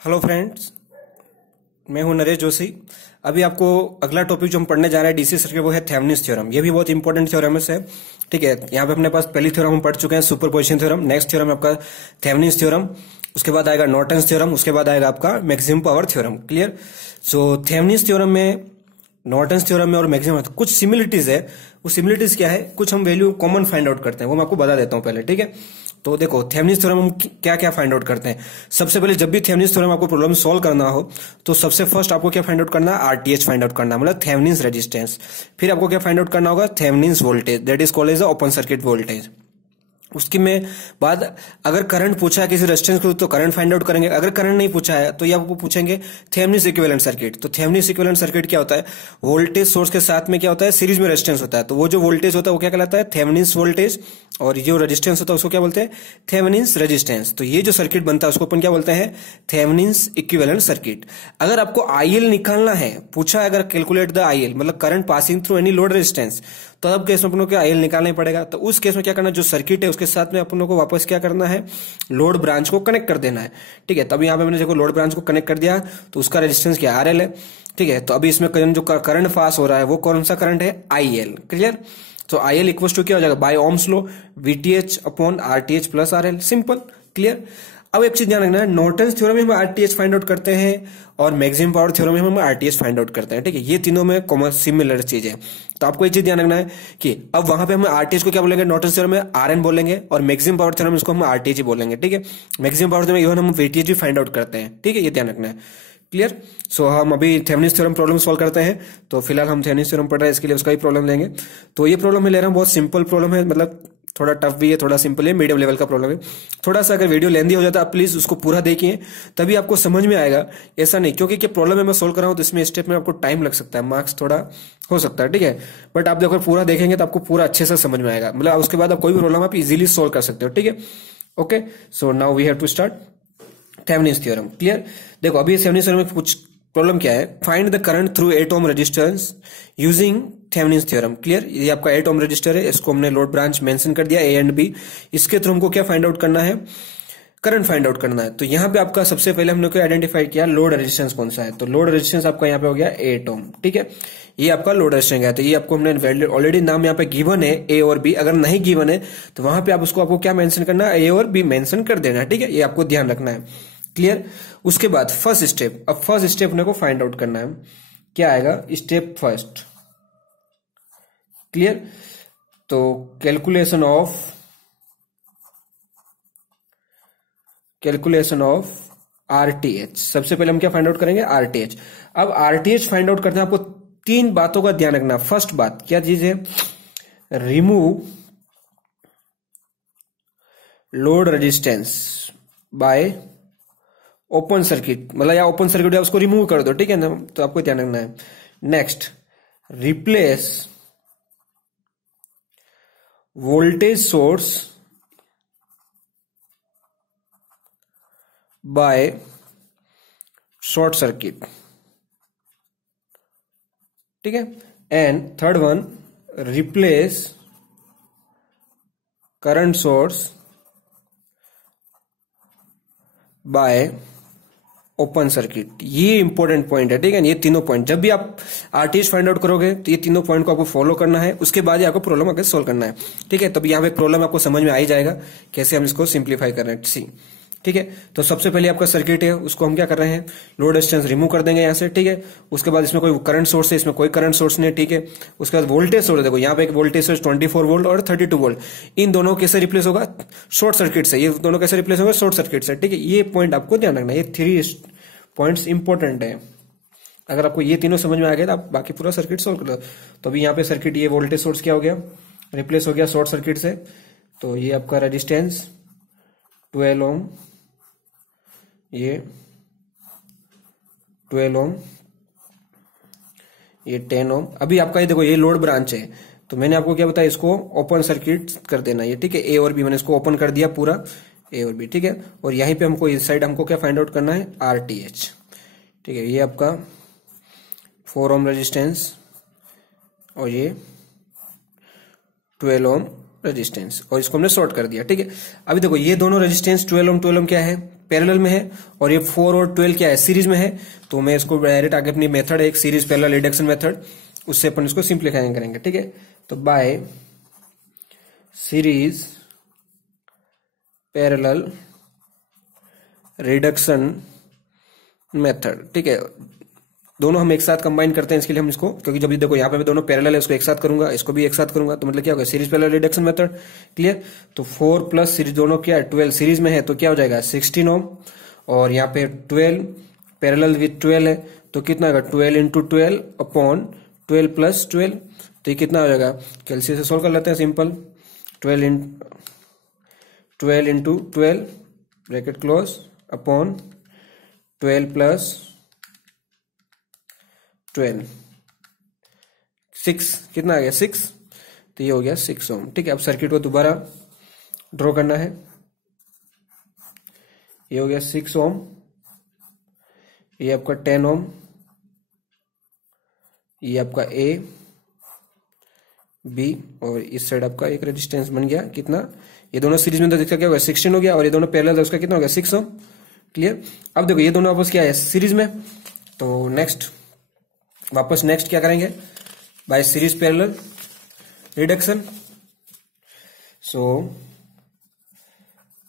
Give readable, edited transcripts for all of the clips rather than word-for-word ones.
Hello friends, मैं हूं नरेश जोशी। अभी आपको अगला टॉपिक जो हम पढ़ने जा रहे हैं डीसी सर्किट वो है थेवेनिन्स थ्योरम। ये भी बहुत इंपॉर्टेंट थ्योरम है। ठीक है, यहाँ पे अपने पास पहली थ्योरम हम पढ़ चुके हैं सुपरपोजिशन थ्योरम। नेक्स्ट थ्योरम है आपका थेवेनिन्स थ्योरम, उसके बाद आएगा नॉर्टन्स थ्योरम, उसके बाद आएगा आपका मैक्सिमम पावर थ्योरम। क्लियर। सो थेवेनिन्स थ्योरम में, नॉर्टन्स थ्योरम में और मैक्सिमम कुछ सिमिलरिटीज है। वो सिमिलरिटीज क्या है, कुछ हम वैल्यू कॉमन फाइंड आउट करते हैं, वो मैं आपको बता देता हूं पहले। ठीक है, तो देखो थेवेनिन्स थ्योरम हम क्या क्या फाइंड आउट करते हैं। सबसे पहले जब भी थेवेनिन्स थ्योरम आपको प्रॉब्लम सॉल्व करना हो तो सबसे फर्स्ट आपको क्या फाइंड आउट करना है, आरटीएच फाइंड आउट करना है, मतलब थेवेनिन्स रेजिस्टेंस। फिर आपको क्या फाइंड आउट करना होगा, Thevenin's voltage, that is called as open circuit voltage. उसकी में बाद अगर करंट पूछा है किसी रेजिस्टेंस को तो करंट फाइंड आउट करेंगे। अगर करंट नहीं पूछा है तो ये आपको पूछेंगे थेवेनिन्स इक्विवेलेंट सर्किट। तो थेवेनिन्स इक्विवेलेंट सर्किट क्या होता है, वोल्टेज सोर्स के साथ में क्या होता है, सीरीज में रेजिस्टेंस होता है। तो वो जो वोल्टेज होता है वो क्या कहलाता है, थेवेनिन्स वोल्टेज। और जो रेजिस्टेंस होता है उसको क्या बोलते हैं, थेवेनिन्स रेजिस्टेंस। तो ये जो सर्किट बनता है उसको अपन क्या बोलते हैं, थेवेनिन्स इक्विवेलेंट सर्किट। अगर आपको आईएल निकालना है, पूछा है अगर कैलकुलेट द आईएल, मतलब current passing through any load resistance, तो अब केस में अपन को आईएल निकालना ही पड़ेगा। तो उस केस में क्या करना, जो सर्किट है उसके साथ में अपन को वापस क्या करना है, लोड ब्रांच को कनेक्ट कर देना है। ठीक है, तब यहाँ पे मैंने देखो लोड ब्रांच को कनेक्ट कर दिया तो उसका रेजिस्टेंस क्या आरएल है। ठीक है, तो अभी इसमें जो करंट पास हो रहा है वो कौन सा करंट है, आईएल। क्लियर। तो आईएल इक्वल टू क्या हो जाएगा, by Ohm's law, VTH upon RTH plus RL. Simple. Clear. अब एक चीज ध्यान रखना है, नॉर्टन्स थ्योरम में हम आरटीएच फाइंड आउट करते हैं और मैक्सिमम पावर थ्योरम में हम आरटीएच फाइंड आउट करते हैं। ठीक है, ये तीनों में कॉमन सिमिलर चीज है। तो आपको एक चीज ध्यान रखना है कि अब वहां पे हम आरटीएच को क्या बोलेंगे, नॉर्टन्स थ्योरम में आरएन बोलेंगे, और मैक्सिमम पावर थ्योरम इसको हम आरटीएच ही बोलेंगे। ठीक है, मैक्सिमम पावर थ्योरम इवन हम वीटीएच भी फाइंड आउट करते हैं। ठीक है, ये ध्यान रखना है। क्लियर। सो हम अभी थेवेनिन्स थ्योरम प्रॉब्लम सॉल्व करते हैं। तो फिलहाल हम थेवेनिन्स थ्योरम पढ़ रहे हैं, इसके लिए उसका ही प्रॉब्लम लेंगे। तो ये प्रॉब्लम मैं ले रहा हूँ, बहुत सिंपल प्रॉब्लम है, मतलब थोड़ा टफ भी है, थोड़ा सिंपल है, मीडियम लेवल का प्रॉब्लम है। थोड़ा सा अगर वीडियो लेंदी हो जाता है, आप प्लीज उसको पूरा देखिए, तभी आपको समझ में आएगा। ऐसा नहीं क्योंकि क्या प्रॉब्लम है मैं सोल्व कर रहा हूँ तो इसमें स्टेप में आपको टाइम लग सकता है, मार्क्स थोड़ा हो सकता है। ठीक है, बट आप देखो पूरा देखेंगे तो आपको पूरा अच्छे से समझ में आएगा, मतलब उसके बाद आप कोई भी प्रॉब्लम आप इजीली सोल्व कर सकते हो। ठीक है, okay. So now we have to start Thevenin's theorem. Clear. देखो अभी थेवेनिन्स थ्योरम में कुछ प्रॉब्लम क्या है, find the current through 8 ohm resistance using Thevenin's theorem. Clear. ये आपका 8 ओम रजिस्टर है, इसको हमने लोड ब्रांच मेंशन कर दिया ए एंड बी। इसके थ्रू हमको क्या फाइंड आउट करना है, करंट फाइंड आउट करना है। तो यहाँ पे आपका सबसे पहले हमने क्या आइडेंटिफाई किया, लोड रेजिस्टेंस कौन सा है। तो लोड रेजिस्टेंस आपका यहाँ पे हो गया 8 ओम। ठीक है, ये आपका लोड रेजिस्टेंस है। तो ये आपको हमने ऑलरेडी नाम यहाँ पे गिवन है ए और बी, अगर नहीं गिवन है तो वहां पे आप उसको आपको क्या मेंशन करना है, ए और बी मेंशन कर देना है। ठीक है, ये आपको ध्यान रखना है। क्लियर। उसके बाद फर्स्ट स्टेप, अब फर्स्ट स्टेप अपने को फाइंड आउट करना है, क्या आएगा, स्टेप फर्स्ट। क्लियर। तो कैलकुलेशन ऑफ आरटीएच, सबसे पहले हम क्या फाइंड आउट करेंगे, आरटीएच। अब आरटीएच फाइंड आउट करते हैं, आपको तीन बातों का ध्यान रखना। फर्स्ट बात क्या चीज है, remove load resistance bye open circuit, मतलब या ओपन सर्किट या उसको रिमूव कर दो। ठीक है ना, तो आपको ध्यान रखना है। Next, replace voltage source by short circuit. ठीक है, and third one, replace current source by open circuit. ये इंपॉर्टेंट पॉइंट है। ठीक है, ये तीनों पॉइंट जब भी आप आरटीएच फाइंड आउट करोगे तो ये तीनों पॉइंट को आपको फॉलो करना है, उसके बाद ही आपको प्रॉब्लम आगे सोल्व करना है। ठीक है, तब यहाँ पे प्रॉब्लम आपको समझ में आ ही जाएगा कैसे हम इसको सिंप्लीफाई कर रहे हैं। सी, ठीक है, तो सबसे पहले आपका सर्किट है, उसको हम क्या कर रहे हैं, लोड रेजिस्टेंस रिमूव कर देंगे यहाँ से। ठीक है, उसके बाद इसमें कोई करंट सोर्स है, इसमें कोई करंट सोर्स नहीं। ठीक है, उसके बाद वोल्टेज सोर्स, देखो यहाँ पे एक वोल्टेज सोर्स 24 वोल्ट और 32 वोल्ट, इन दोनों कैसे रिप्लेस होगा, शॉर्ट सर्किट से। ये दोनों कैसे रिप्लेस होगा, शॉर्ट सर्किट से। ठीक है, ये पॉइंट आपको ध्यान रखना है, ये 3 पॉइंट्स इंपॉर्टेंट है। अगर आपको ये तीनों समझ में आ गया तो आप बाकी पूरा सर्किट सोल्व कर दो। तो अभी यहाँ पे सर्किट, ये वोल्टेज सोर्स क्या हो गया, रिप्लेस हो गया शॉर्ट सर्किट से। तो ये आपका रेजिस्टेंस 12 ओम, ये 12 ओम, ये 10 ओम। अभी आपका ये देखो ये लोड ब्रांच है, तो मैंने आपको क्या बताया, इसको ओपन सर्किट कर देना। ये ठीक है, ए और बी मैंने इसको ओपन कर दिया पूरा, ए और बी। ठीक है, और यहीं पे हमको इस साइड हमको क्या फाइंड आउट करना है, आरटीएच। ठीक है, ये आपका 4 ओम रेजिस्टेंस और ये 12 ओम रेजिस्टेंस, और इसको हमने शॉर्ट कर दिया। ठीक है, अभी देखो ये दोनों रेजिस्टेंस 12 ओम 12 ओम क्या है, पैरेलल में है, और ये 4 और 12 क्या है, सीरीज में है। तो मैं इसको डायरेक्ट आगे अपनी मेथड है एक सीरीज पैरेलल रिडक्शन मेथड, उससे अपन इसको सिंप्लीफाई करेंगे। ठीक है, तो bye series parallel reduction method. ठीक है, दोनों हम एक साथ कंबाइन करते हैं इसके लिए हम इसको, क्योंकि जब देखो यहाँ पे दोनों पैरेलल है, इसको एक साथ करूंगा, इसको भी एक साथ करूंगा, तो मतलब क्या होगा, series parallel reduction method. Clear, तो 4 प्लस सीरीज दोनों क्या है, 12 सीरीज में है, तो क्या हो जाएगा 16 ओम, और यहाँ पे 12 पैरेलल विथ 12 है, तो कितना होगा 12 इंटू 12 अपॉन 12 प्लस 12, तो ये कितना हो जाएगा, कैलसी से सोल्व कर लेते हैं simple, 12 into 12 bracket close upon 12 plus 12 6, कितना आ गया 6, तो ये हो गया 6 ओम। ठीक है, अब सर्किट को दोबारा ड्रॉ करना है, ये हो गया 6 ओम, ये आपका 10 ओम, ये आपका ए बी, और इस साइड आपका एक रेजिस्टेंस बन गया कितना, ये दोनों सीरीज में तो देखा क्या होगा 16 हो गया, और ये दोनों पैरेलल है उसका कितना हो गया 6 ओम। क्लियर, अब देखो ये दोनों आपस क्या है सीरीज में, तो नेक्स्ट वापस नेक्स्ट क्या करेंगे, बाय सीरीज पैरेलल रिडक्शन। सो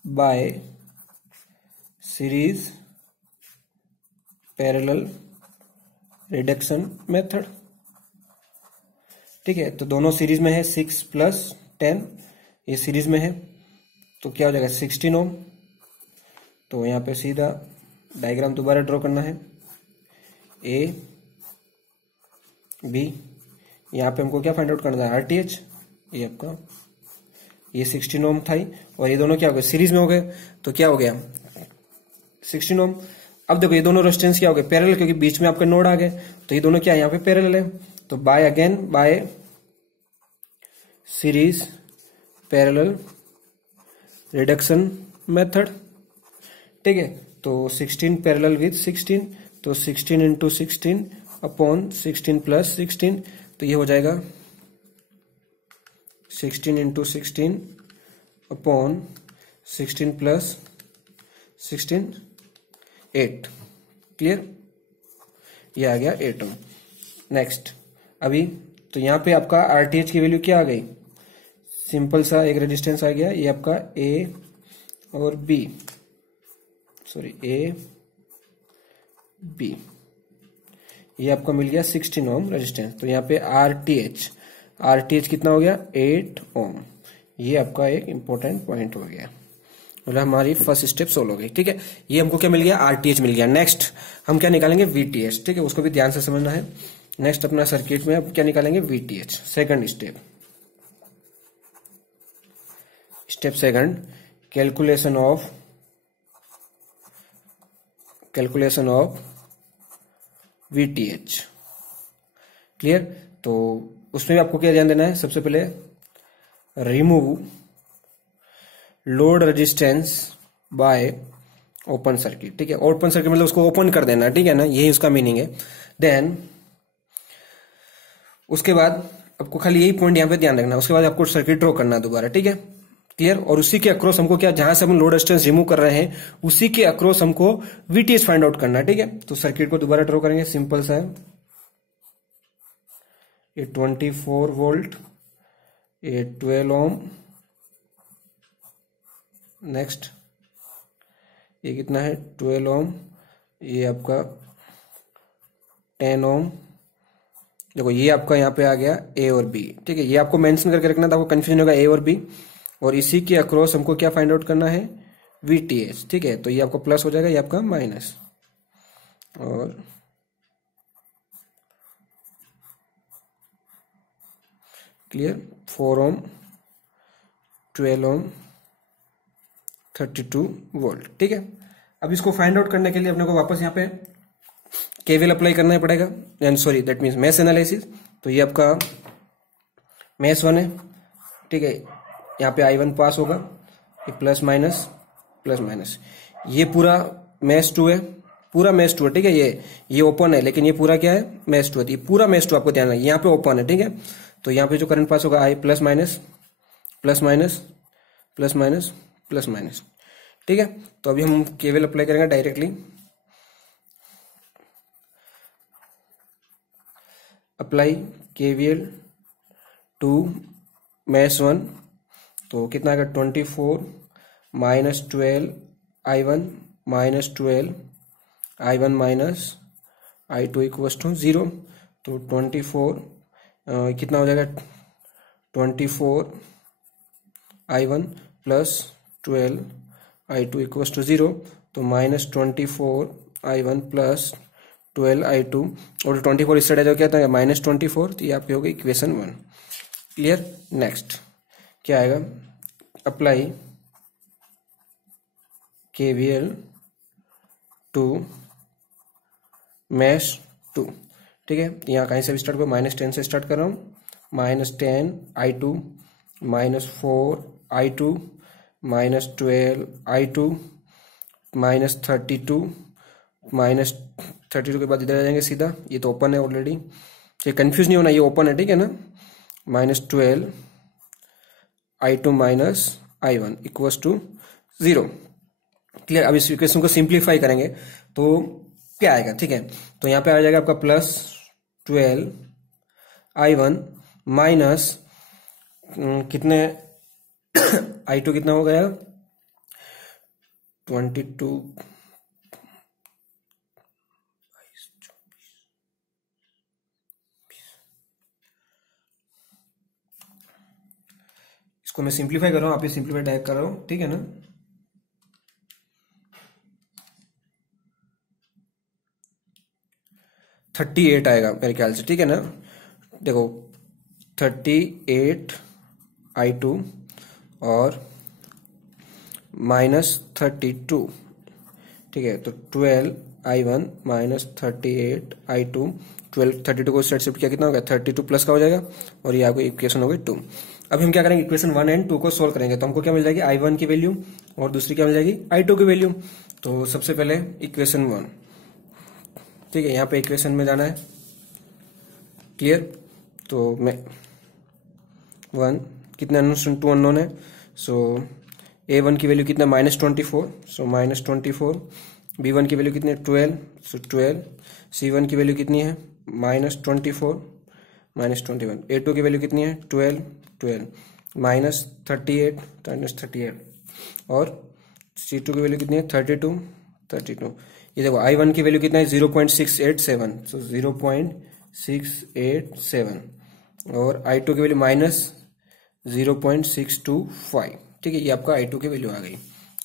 bye series parallel reduction method. ठीक है, तो दोनों सीरीज में है, 6 प्लस 10 ये सीरीज में है, तो क्या हो जाएगा 16 ओम। तो यहाँ पे सीधा डायग्राम दोबारा ड्रॉ करना है, ए बी, यहाँ पे हमको क्या फाइंड आउट करना है आरटीएच, ये आपका ये 16 ओम था, और ये दोनों क्या हो गए सीरीज में हो गए, तो क्या हो गया 16 ओम। अब देखो ये दोनों रेजिस्टेंस क्या हो गए पैरेलल, क्योंकि बीच में आपके नोड आ गए, तो ये दोनों क्या है यहाँ पे पैरेलल है, तो bye series parallel reduction method. ठीक है, तो 16 पैरेलल विथ 16, तो 16 इंटू 16 अपॉन 16 प्लस 16, तो ये हो जाएगा 16 इंटू 16 अपॉन 16 प्लस 16 8। क्लियर, ये आ गया 8 ओम। नेक्स्ट अभी तो यहाँ पे आपका आरटीएच की वैल्यू क्या आ गई, सिंपल सा एक रेजिस्टेंस आ गया, ये आपका ए और बी, सॉरी ए बी, ये आपको मिल गया 16 ओम रेजिस्टेंस। तो यहाँ पे आरटीएच कितना हो गया 8 ओम। ये आपका एक इंपॉर्टेंट पॉइंट हो गया, मतलब हमारी फर्स्ट स्टेप सोल्व हो गई। ठीक है, ये हमको क्या मिल गया आरटीएच मिल गया। नेक्स्ट हम क्या निकालेंगे वीटीएच। ठीक है, उसको भी ध्यान से समझना है। नेक्स्ट अपना सर्किट में अब क्या निकालेंगे VTH, second step second, calculation of VTH। Clear, तो उसमें भी आपको क्या ध्यान देना है, सबसे पहले remove load resistance bye open circuit. ठीक है, ओपन सर्किट मतलब उसको ओपन कर देना, ठीक है ना, यही उसका मीनिंग है। देन उसके बाद आपको खाली यही पॉइंट यहां पे ध्यान रखना, उसके बाद आपको सर्किट ड्रॉ करना है दोबारा। ठीक है, क्लियर, और उसी के अक्रॉस हमको क्या, जहां से हम लोड रेजिस्टेंस रिमूव कर रहे हैं उसी के अक्रॉस हमको VTH फाइंड आउट करना है। ठीक है, तो सर्किट को दोबारा ड्रॉ करेंगे, सिंपल सा है, ये 24 वोल्ट, ये 12 ओम, नेक्स्ट ये कितना है 12 ओम, ये आपका 10 ओम। देखो ये आपका यहाँ पे आ गया ए और बी। ठीक है, ये आपको मेंशन करके रखना था, आपको कंफ्यूजन होगा ए और बी, और इसी के अक्रॉस हमको क्या फाइंड आउट करना है VTH। ठीक है, तो ये आपको प्लस हो जाएगा, ये आपका माइनस, और क्लियर 4 ओम 12 ओम 32 वोल्ट। ठीक है, अब इसको फाइंड आउट करने के लिए अपने को वापस यहाँ पे केवीएल अप्लाई करना पड़ेगा, and sorry that means mesh analysis. तो ये आपका मेश 1 है। ठीक है, यहाँ पे I1 पास होगा, ये प्लस माइनस, ये पूरा मेश 2 है, पूरा मेश 2 है। ठीक है, ये ओपन है, लेकिन ये पूरा क्या है मेश 2 है, ये पूरा मेश 2 आपको ध्यान है, यहाँ पे ओपन है। ठीक है, तो यहाँ पे जो करंट पास होगा I plus minus plus minus plus minus plus minus, ठीक है। तो अभी हम केवीएल अप्लाई करेंगे directly. Apply KVL to mesh 1, तो कितना आएगा 24 minus 12i1 minus 12i1 minus i2 equals to 0। तो 24 कितना हो जाएगा 24i1 plus 12i2 equals to 0। तो माइनस 24i1 प्लस 12i2 और 24 इस साइड क्या था माइनस 24, तो ये आपकी होगी इक्वेशन 1। क्लियर। नेक्स्ट क्या आएगा, अप्लाई केवीएल टू मैश 2, ठीक है। यहाँ कहीं से भी स्टार्ट करो, -10 से स्टार्ट कर रहा हूँ। -10i2 -4i2 -12i2 -32 -32 के बाद इधर आ जाएंगे सीधा, ये तो ओपन है ऑलरेडी, ये कंफ्यूज नहीं होना, ये ओपन है, ठीक है ना। -12i2 -i1 equals to 0। Clear. अब इस इक्वेशन को सिंप्लीफाई करेंगे तो क्या आएगा, ठीक है। तो यहाँ पे आ जाएगा आपका प्लस 12i1 माइनस कितने i2 कितना हो गया 22 इसको मैं सिंप्लीफाई कर रहा हूँ, आप ये सिंप्लीफाई डायरेक्ट कर रहा हूँ, ठीक है ना। $38 आएगा मेरे ख्याल से, ठीक है ना। देखो 38i2 और -32, ठीक है। तो 12i1 -38i2, 32 को सेट शिफ्ट किया कितना हो गया 32 प्लस का हो जाएगा, और ये आपको इक्वेशन हो गई 2। अभी हम क्या करेंगे, इक्वेशन 1 एंड 2 को सोल्व करेंगे। तो हमको क्या मिल जाएगी i1 की वैल्यू और दूसरी क्या मिल जाएगी i2 की वैल्यू। तो सबसे पहले इक्वेशन 1, ठीक है, यहाँ पे इक्वेशन में जाना है। क्लियर। तो मैं 1 कितने अननोन 2 अननोन है, सो a1 की वैल्यू कितना -24, सो -24, b1 की वैल्यू कितनी है 12, सो 12, c1 की वैल्यू कितनी है -24 -21, a2 की वैल्यू कितनी है 12 -38 -38 और c2 की वैल्यू कितनी है 32। ये देखो i1 की वैल्यू कितना है 0.687, सो 0.687 और i2 की वैल्यू -0.625, ठीक है। ये आपका i2 की वैल्यू आ गई,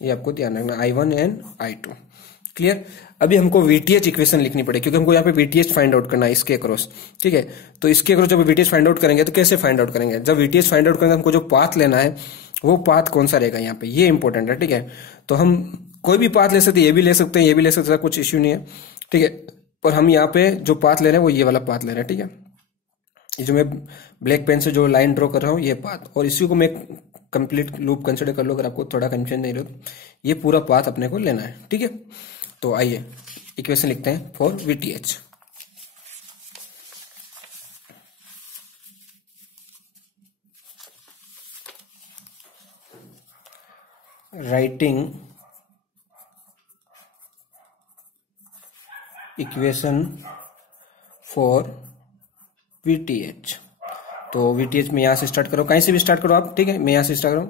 ये आपको ध्यान रखना i1 एंड i2। क्लियर। अभी हमको VTH इक्वेशन लिखनी पड़ेगी क्योंकि हमको यहाँ पे VTH फाइंड आउट करना है इसके अक्रॉस, ठीक है। तो इसके अक्रॉस जब VTH फाइंड आउट करेंगे तो कैसे फाइंड आउट करेंगे, जब VTH फाइंड आउट करेंगे हमको जो पाथ लेना है वो पाथ कौन सा रहेगा यहाँ पे, ये इंपॉर्टेंट है, ठीक है। तो हम कोई भी पाथ ले सकते हैं, ये भी ले सकते हैं, ये भी ले सकते हैं, कुछ इश्यू नहीं है, ठीक है। पर हम यहाँ पे जो पाथ ले रहे हैं वो ये वाला पाथ ले रहे हैं, ठीक है। ये जो मैं ब्लैक पेन से जो लाइन ड्रॉ कर रहा हूँ ये पाथ, और इसी को मैं कंप्लीट लूप कंसिडर कर लो अगर आपको थोड़ा कंफ्यूजन नहीं रहो, ये पूरा पाथ अपने को लेना है, ठीक है। तो आइए इक्वेशन लिखते हैं for VTH। Writing equation for VTH। तो VTH में यहां से स्टार्ट करो, कहीं से भी स्टार्ट करो आप, ठीक है। मैं यहां से स्टार्ट करूं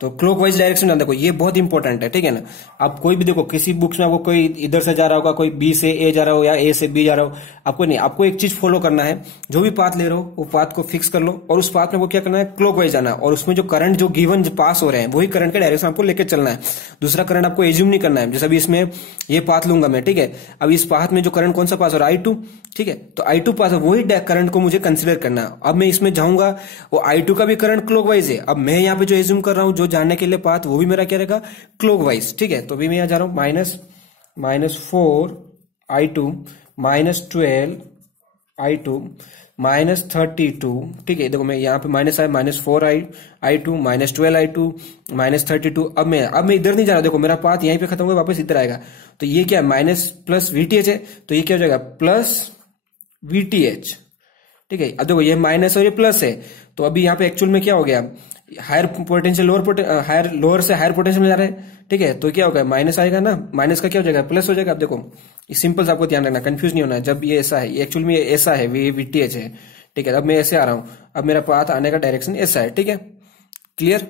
तो क्लॉकवाइज डायरेक्शन में देखो, ये बहुत इंपॉर्टेंट है, ठीक है ना। आप कोई भी देखो किसी बुक्स में आपको कोई इधर से जा रहा होगा, कोई बी से ए जा रहा हो या ए से बी जा रहा हो, आपको नहीं, आपको एक चीज फॉलो करना है, जो भी पाथ ले रहे हो वो पाथ को फिक्स कर लो और उस पाथ में वो क्या करना है क्लॉकवाइज जाना है, और उसमें जो करंट जो गिवन पास हो रहे हैं वही करंट का डायरेक्शन आपको लेकर चलना है, दूसरा करंट आपको एज्यूम नहीं करना है। जैसे अभी इसमें ये पाथ लूंगा मैं, ठीक है। अब इस पाथ में जो करंट कौन सा पास हो रहा है I2, ठीक है। तो I2 पास है, वही करंट को मुझे कंसिडर करना है। अब मैं इसमें जाऊंगा वो I2 का भी करंट क्लॉकवाइज है, अब मैं यहाँ पे जो एज्यूम कर रहा हूँ जो जानने के लिए पाथ वो भी मेरा क्या रहेगा क्लॉकवाइज, ठीक है। तो अभी मैं यहाँ जा रहा हूँ -4i2 -12i2 -32, ठीक है। देखो मैं यहाँ पे माइनस आया -4i2 -12i2 -32। अब मैं इधर नहीं जा रहा, देखो मेरा पाथ यहीं पे खत्म होगा, वापस इधर आएगा। तो ये क्या माइनस प्लस VTH है, तो ये क्या हो जाएगा प्लस VTH, ठीक है। अब देखो ये माइनस और ये प्लस है, तो अभी यहाँ पे एक्चुअल में क्या हो गया, हायर पोटेंशियल लोअर से हायर पोटेंशियल में जा रहे हैं, ठीक है, तो क्या होगा, माइनस आएगा ना, माइनस का क्या हो जाएगा, प्लस हो जाएगा। आप देखो सिंपल से आपको ध्यान रखना, कंफ्यूज नहीं होना है। जब ये ऐसा है, एक्चुअल में ये ऐसा है, VTH है, ठीक है, अब मैं ऐसे आ रहा हूं, अब मेरा पाथ आने का डायरेक्शन ऐसा है, ठीक है, क्लियर।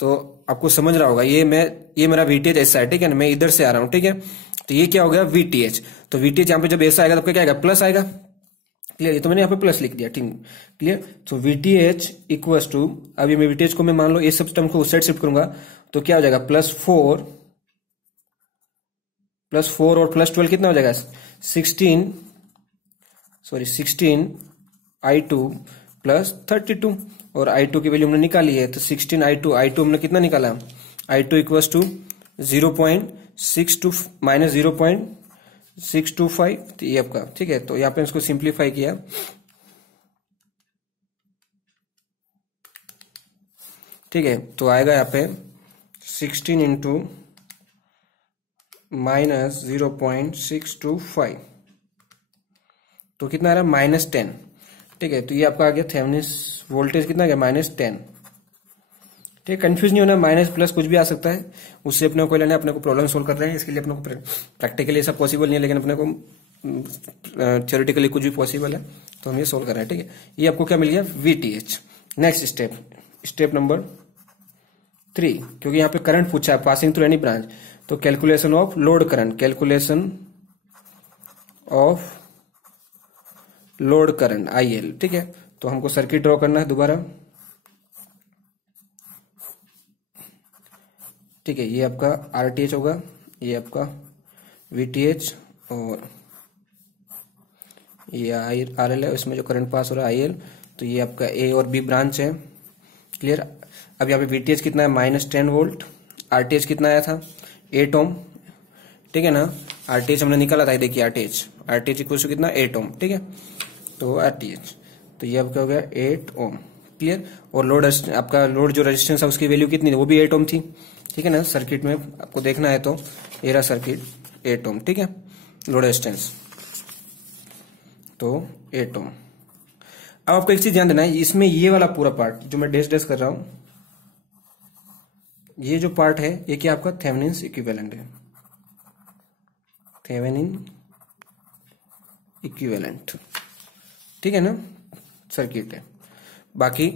तो आपको समझ रहा होगा, ये मेरा VTH ऐसा है, ठीक है ना, मैं इधर से आ रहा हूं, ठीक है, तो ये क्या हो गया VTH। तो VTH यहाँ पे जब ऐसा आएगा तो क्या आएगा, प्लस आएगा, क्लियर। ये तो मैंने यहाँ पे प्लस लिख दिया, ठीक, क्लियर। तो VTH इक्वल्स टू, अभी मैं VTH को मैं मान लो इस सब टर्म को उस साइड शिफ्ट करूंगा तो क्या हो जाएगा, +4 और +12 कितना हो जाएगा, 16I2 + 32, और I2 की वैल्यू हमने निकाली है, तो 16I2 हमने कितना निकाला, I2 इक्वल्स टू 0.62 माइनस 0.625, तो ये आपका, ठीक है। तो यहाँ पे इसको सिंप्लीफाई किया, ठीक है, तो आएगा यहाँ पे 16 इंटू माइनस 0.625, तो कितना आ रहा है, -10, ठीक है। तो ये आपका आ गया थेवेनिन्स वोल्टेज कितना आ गया, -10, ठीक है। कंफ्यूज नहीं होना, माइनस प्लस कुछ भी आ सकता है, उससे अपने को लेना है, अपने को प्रॉब्लम सोल्व कर रहे हैं, इसके लिए अपने को प्रैक्टिकली ऐसा पॉसिबल नहीं है, लेकिन अपने को थ्योरेटिकली कुछ भी पॉसिबल है, तो हम ये सोल्व कर रहे हैं, ठीक है। ये आपको क्या मिल गया, VTH। नेक्स्ट स्टेप नंबर 3, क्योंकि यहाँ पे करंट पूछा है, पासिंग थ्रू एनी ब्रांच, तो calculation of load current, IL, ठीक है। तो हमको सर्किट ड्रॉ करना है दोबारा, ठीक है। ये आपका RTH होगा, ये आपका VTH, और ये RL है, इसमें जो करंट पास हो रहा है IL, तो ये आपका A और B ब्रांच है, क्लियर। अब यहाँ पे VTH कितना है, -10 वोल्ट, RTH कितना आया था, 8 ओम, ठीक है ना। RTH हमने निकाला था, देखिए RTH इक्वल टू कितना, 8 ओम, ठीक है। तो RTH, तो ये आपका हो गया 8 ओम, क्लियर। और आपका लोड जो रेजिस्टेंस है उसकी वैल्यू कितनी थी, वो भी 8 ओम थी, ठीक है ना। सर्किट में आपको देखना है तो ये रहा सर्किट, 8 ओम, ठीक है, लोड रेजिस्टेंस, तो 8 ओम। अब आपको एक चीज ध्यान देना है, इसमें ये वाला पूरा पार्ट जो मैं डैश कर रहा हूं, ये जो पार्ट है, ये क्या आपका थेवेनिन्स इक्विवेलेंट है, थेवेनिन इक्विवेलेंट, ठीक है ना, सर्किट है। बाकी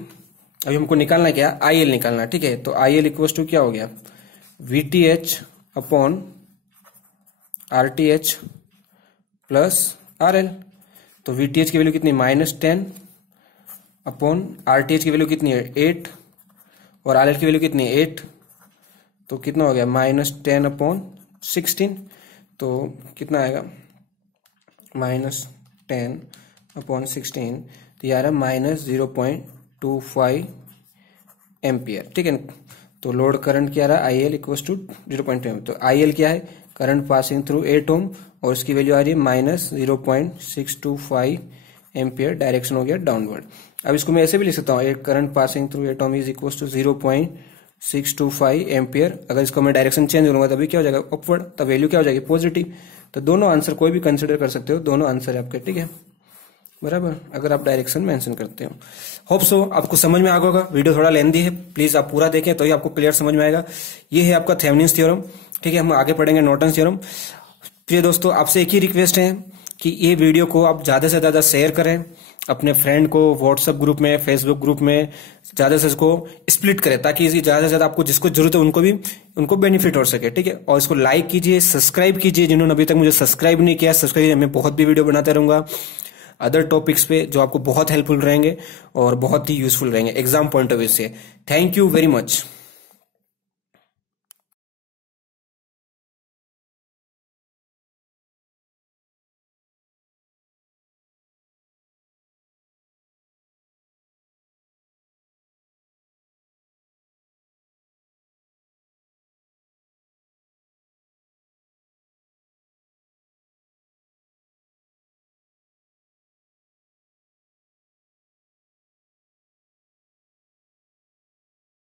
अभी हमको निकालना क्या, IL निकालना, ठीक है। तो IL इक्वल्स टू क्या हो गया, VTH upon RTH plus RL। तो VTH की वैल्यू कितनी, -10 अपॉन RTH की वैल्यू कितनी है, 8, और RL की वैल्यू कितनी है, 8, तो कितना हो गया, -10 अपॉन 16, तो कितना आएगा, -10 अपॉन 16, तो ये आ रहा है -0.25 एम्पियर, ठीक है। तो लोड करंट क्या रहा, IL इक्वल्स टू 0.2, तो IL क्या है, करंट पासिंग थ्रू 8 ओम, और उसकी वैल्यू आ रही है -0.625 एम्पियर, डायरेक्शन हो गया डाउनवर्ड। अब इसको मैं ऐसे भी लिख सकता हूँ, current passing through 8 ohm is equals to 0.625 ampere. अगर इसको मैं डायरेक्शन चेंज करूंगा तभी क्या हो जाएगा, अपवर्ड, तब वैल्यू क्या हो जाएगी, पॉजिटिव। तो दोनों आंसर कोई भी कंसिडर कर सकते हो, दोनों आंसर है आपके, ठीक है, बराबर, अगर आप डायरेक्शन मेंशन करते हो। होप सो आपको समझ में आ गया होगा, वीडियो थोड़ा लेंथी है, प्लीज आप पूरा देखें तो ही आपको क्लियर समझ में आएगा। ये है आपका थेवेनिन्स थ्योरम, ठीक है। हम आगे पढ़ेंगे नॉर्टन थ्योरम। प्रिय दोस्तों, आपसे एक ही रिक्वेस्ट है कि ये वीडियो को आप ज्यादा से ज्यादा शेयर करें, अपने फ्रेंड को व्हाट्सएप ग्रुप में, फेसबुक ग्रुप में ज्यादा से इसको स्प्लिट करें, ताकि इसी ज्यादा से ज्यादा आपको जिसको जरूरत है उनको बेनिफिट हो सके, ठीक है। और इसको लाइक कीजिए, सब्सक्राइब कीजिए, जिन्होंने अभी तक मुझे सब्सक्राइब नहीं किया, सब्सक्राइब कीजिए। मैं बहुत भी वीडियो बनाते रहूंगा अदर टॉपिक्स पे जो आपको बहुत हेल्पफुल रहेंगे और बहुत ही यूजफुल रहेंगे एग्जाम पॉइंट ऑफ व्यू से। Thank you very much.